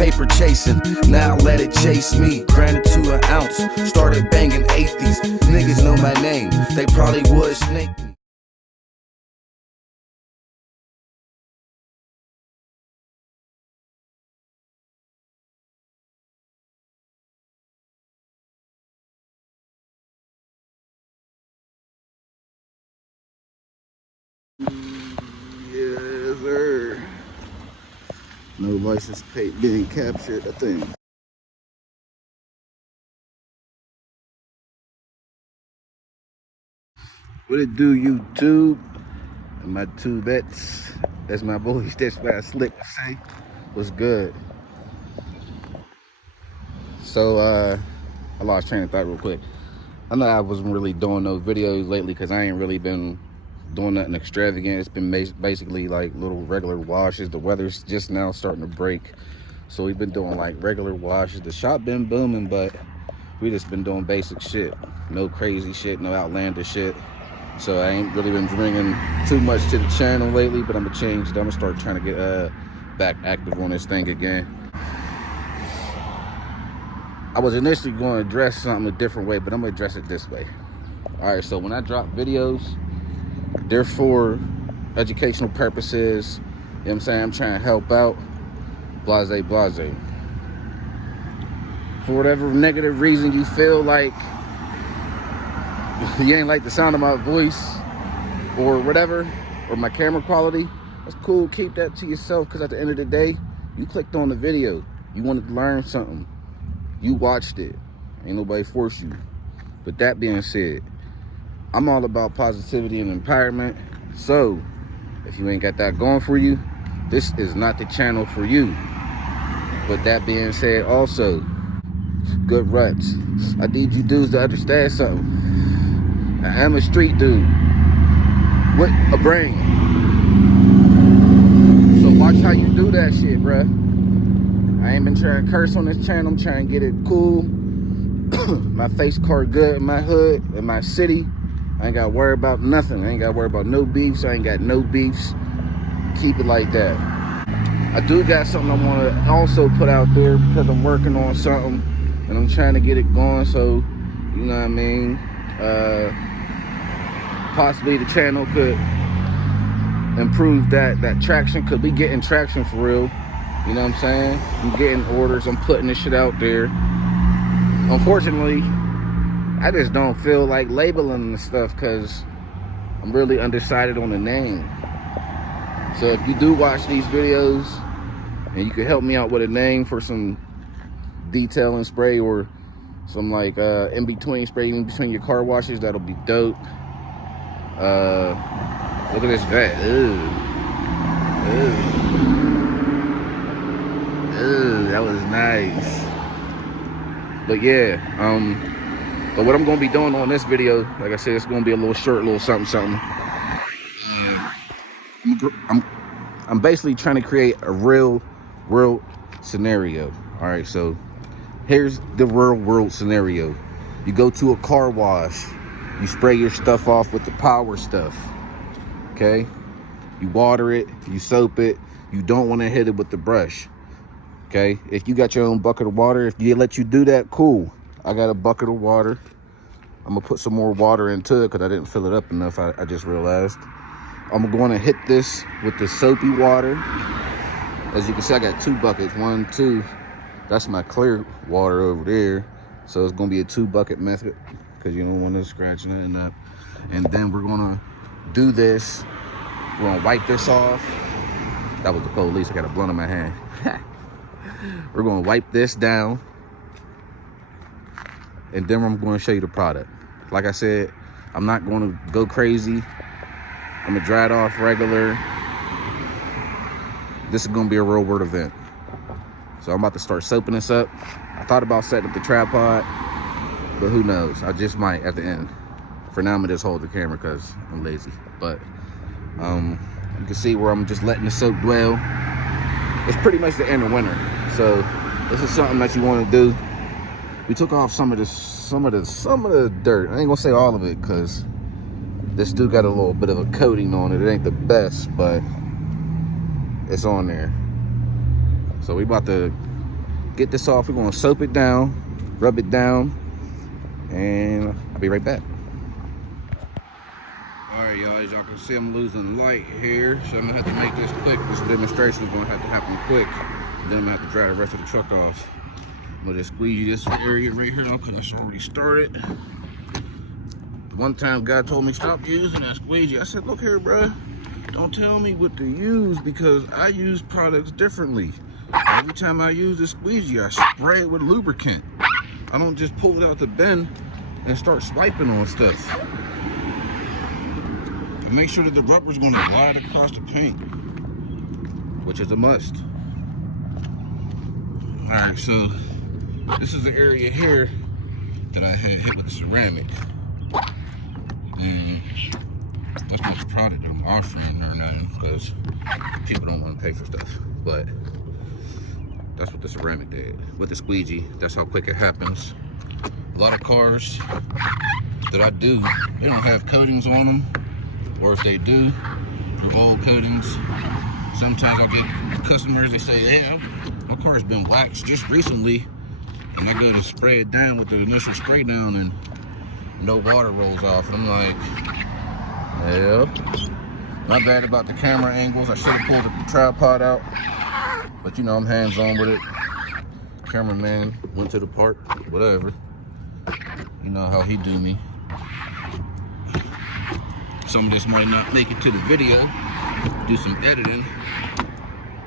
paper chasing, now let it chase me. Granted to an ounce, started banging atheists. Niggas know my name, they probably would snake me. Yes, sir. No license plate being captured, I think. What it do, YouTube? And my two bets. That's my boys. That's what I slick to say. What's good? So, I lost train of thought real quick. I know I wasn't really doing those videos lately because I ain't really been doing nothing extravagant. It's been basically like little regular washes. The weather's just now starting to break, so we've been doing like regular washes. The shop been booming, but we just been doing basic shit. No crazy shit, no outlandish shit. So I ain't really been bringing too much to the channel lately, but I'm gonna change it. I'm gonna start trying to get back active on this thing again. I was initially going to address something a different way, but I'm gonna address it this way. All right, so when I drop videos, they're for educational purposes. You know what I'm saying? I'm trying to help out. Blase, blase. For whatever negative reason you feel like you ain't like the sound of my voice or whatever, or my camera quality, that's cool. Keep that to yourself, because at the end of the day, you clicked on the video. You wanted to learn something. You watched it. Ain't nobody forced you. But that being said, I'm all about positivity and empowerment. So if you ain't got that going for you, this is not the channel for you. But that being said, also, good ruts. I need you dudes to understand something. I am a street dude with a brain. So watch how you do that shit, bruh. I ain't been trying to curse on this channel. I'm trying to get it cool. My face card good in my hood, in my city. I ain't got to worry about nothing. I ain't got to worry about no beefs. I ain't got no beefs. Keep it like that. I do got something I want to also put out there, because I'm working on something and I'm trying to get it going. So, you know what I mean? Possibly the channel could improve that traction. Could be getting traction for real. You know what I'm saying? I'm getting orders. I'm putting this shit out there. Unfortunately, I just don't feel like labeling the stuff because I'm really undecided on the name. So if you do watch these videos and you can help me out with a name for some detailing spray or some like in-between spray in between your car washes, that'll be dope. Look at this vet. Ooh, that was nice. But yeah, but what I'm gonna be doing on this video, like I said, it's gonna be a little short, little something. I'm basically trying to create a real world scenario. All right, so here's the real world scenario. You go to a car wash, you spray your stuff off with the power stuff, okay? You water it, you soap it. You don't want to hit it with the brush, okay? If you got your own bucket of water, if they let you do that, cool. I got a bucket of water. I'm gonna put some more water into it because I didn't fill it up enough. I just realized. I'm going to hit this with the soapy water. As you can see, I got two buckets. 1, 2. That's my clear water over there. So it's going to be a 2-bucket method because you don't want to scratch nothing up. And then we're going to do this. We're going to wipe this off. That was the police. I got a blunt in my hand. We're going to wipe this down. And then I'm going to show you the product. Like I said, I'm not going to go crazy. I'm gonna dry it off regular. This is gonna be a real world event. So I'm about to start soaping this up. I thought about setting up the tripod, but who knows? I just might at the end. For now, I'm gonna just hold the camera because I'm lazy. But you can see where I'm just letting the soap dwell. It's pretty much the end of winter. So this is something that you wanna do. We took off some of the dirt. I ain't gonna say all of it because this dude got a little bit of a coating on it. It ain't the best, but it's on there. So we about to get this off. We're gonna soap it down, rub it down, and I'll be right back. All right, y'all, as y'all can see, I'm losing light here, so I'm gonna have to make this quick. This demonstration is gonna have to happen quick. Then I'm gonna have to dry the rest of the truck off. I'm gonna just squeegee this area right here because that's already started. The one time guy told me stop using that squeegee. I said, look here, bro, don't tell me what to use because I use products differently. Every time I use this squeegee, I spray it with lubricant. I don't just pull it out the bin and start swiping on stuff. And make sure that the rubber's going to glide across the paint, which is a must. All right, so this is the area here that I had hit with the ceramic. And that's not the product I'm offering or nothing because people don't want to pay for stuff. But that's what the ceramic did with the squeegee. That's how quick it happens. A lot of cars that I do, they don't have coatings on them. Or if they do, they're old coatings. Sometimes I'll get customers, they say, hey, my car's been waxed just recently. And I go to spray it down with the initial spray down and no water rolls off. And I'm like, yeah. Not bad about the camera angles. I should have pulled the tripod out. But you know, I'm hands-on with it. Cameraman went to the park, whatever. You know how he do me. Some of this might not make it to the video, do some editing,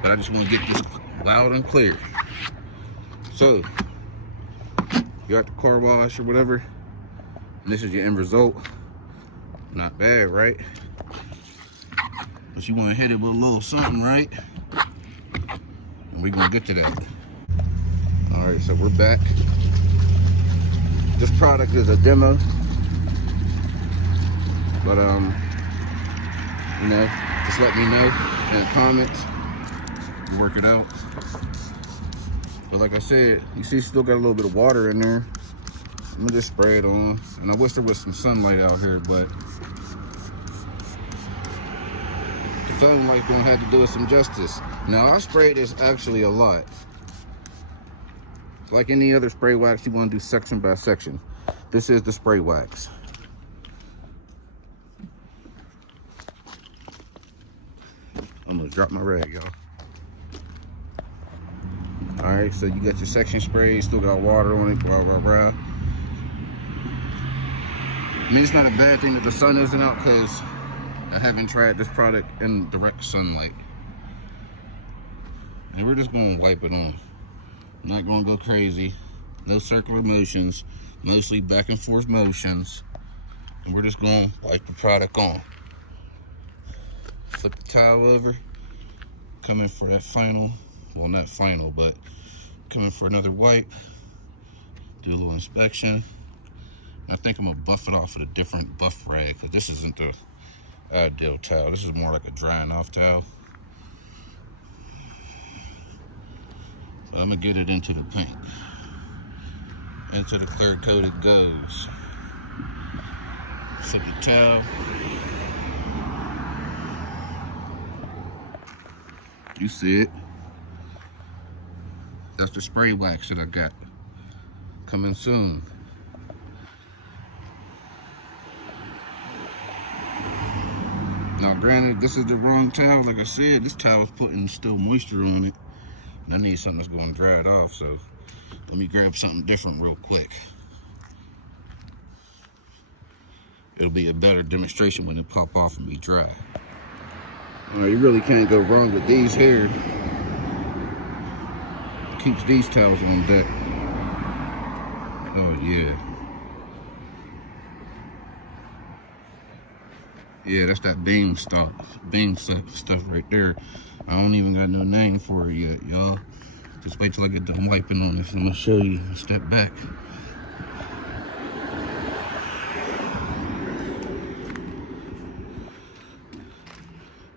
but I just want to get this loud and clear. So, you're at the car wash or whatever, and this is your end result. Not bad, right? But you want to hit it with a little something, right? And we're going to get to that. All right, so we're back. This product is a demo. But, you know, just let me know in the comments. We'll work it out. But like I said, you see still got a little bit of water in there. I'm gonna just spray it on. And I wish there was some sunlight out here, but the sunlight's gonna have to do it some justice. Now, I spray this actually a lot. Like any other spray wax, you wanna do section by section. This is the spray wax. I'm gonna drop my rag, y'all. All right, so you got your section spray, still got water on it, blah, blah, blah. I mean, it's not a bad thing that the sun isn't out because I haven't tried this product in direct sunlight. And we're just gonna wipe it on. I'm not gonna go crazy. No circular motions, mostly back and forth motions. And we're just gonna wipe the product on. Flip the towel over, come in for that final, well, not final, but come in for another wipe, do a little inspection. I think I'm gonna buff it off with a different buff rag because this isn't the ideal towel. This is more like a drying off towel. So I'm gonna get it into the paint. Into the clear coat it goes. Flip the towel. You see it. That's the spray wax that I got. Coming soon. Now granted, this is the wrong towel. Like I said, this towel is putting still moisture on it. And I need something that's going to dry it off. So let me grab something different real quick. It'll be a better demonstration when it pop off and be dry. You really can't go wrong with these here. Keeps these towels on deck. Oh yeah. Yeah, that's that beam stuff right there. I don't even got no name for it yet, y'all. Just wait till I get done wiping on this. I'm gonna show you. Step back.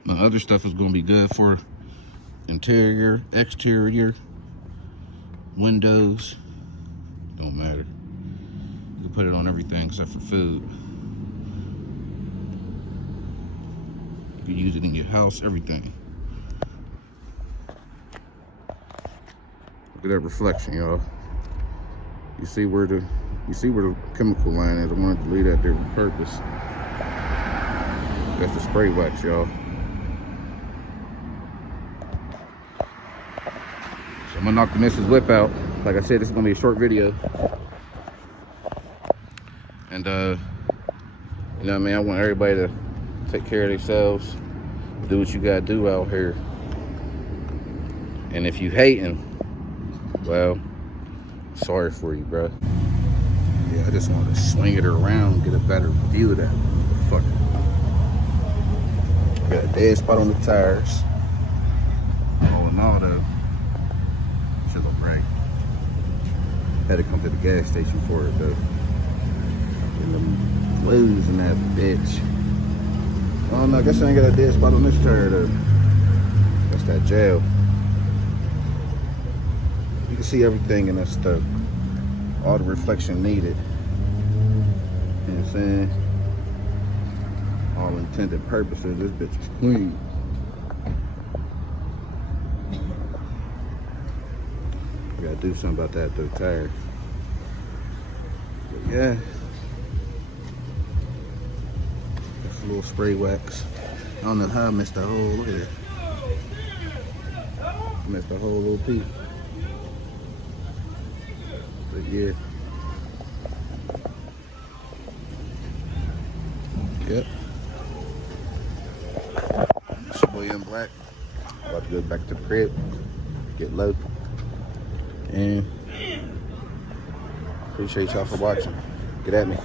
My other stuff is gonna be good for interior, exterior, windows. Don't matter. You can put it on everything except for food. You can use it in your house, everything. Look at that reflection, y'all. You see where the chemical line is. I wanted to leave that there on purpose. That's the spray wax, y'all. So I'm gonna knock the missus whip out. Like I said, this is gonna be a short video. And you know what I mean, I want everybody to take care of themselves, do what you gotta do out here. And if you hating, well, sorry for you, bro. Yeah, I just want to swing it around, get a better view of that motherfucker. Got a dead spot on the tires. Oh, and all though, should look right. Had to come to the gas station for it though. And them blues in that bitch. Oh no, I guess I ain't got a dead spot on this tire though. That's that gel. You can see everything in that stuff. All the reflection needed. You know what I'm saying? All intended purposes, this bitch is clean. I gotta do something about that though, tire. But yeah. That's a little spray wax. I don't know how I missed the whole, look at it. I missed the whole little piece. But yeah. Yep. It's your boy Young Black. About to go back to the crib, get low. And appreciate y'all for watching. Get at me.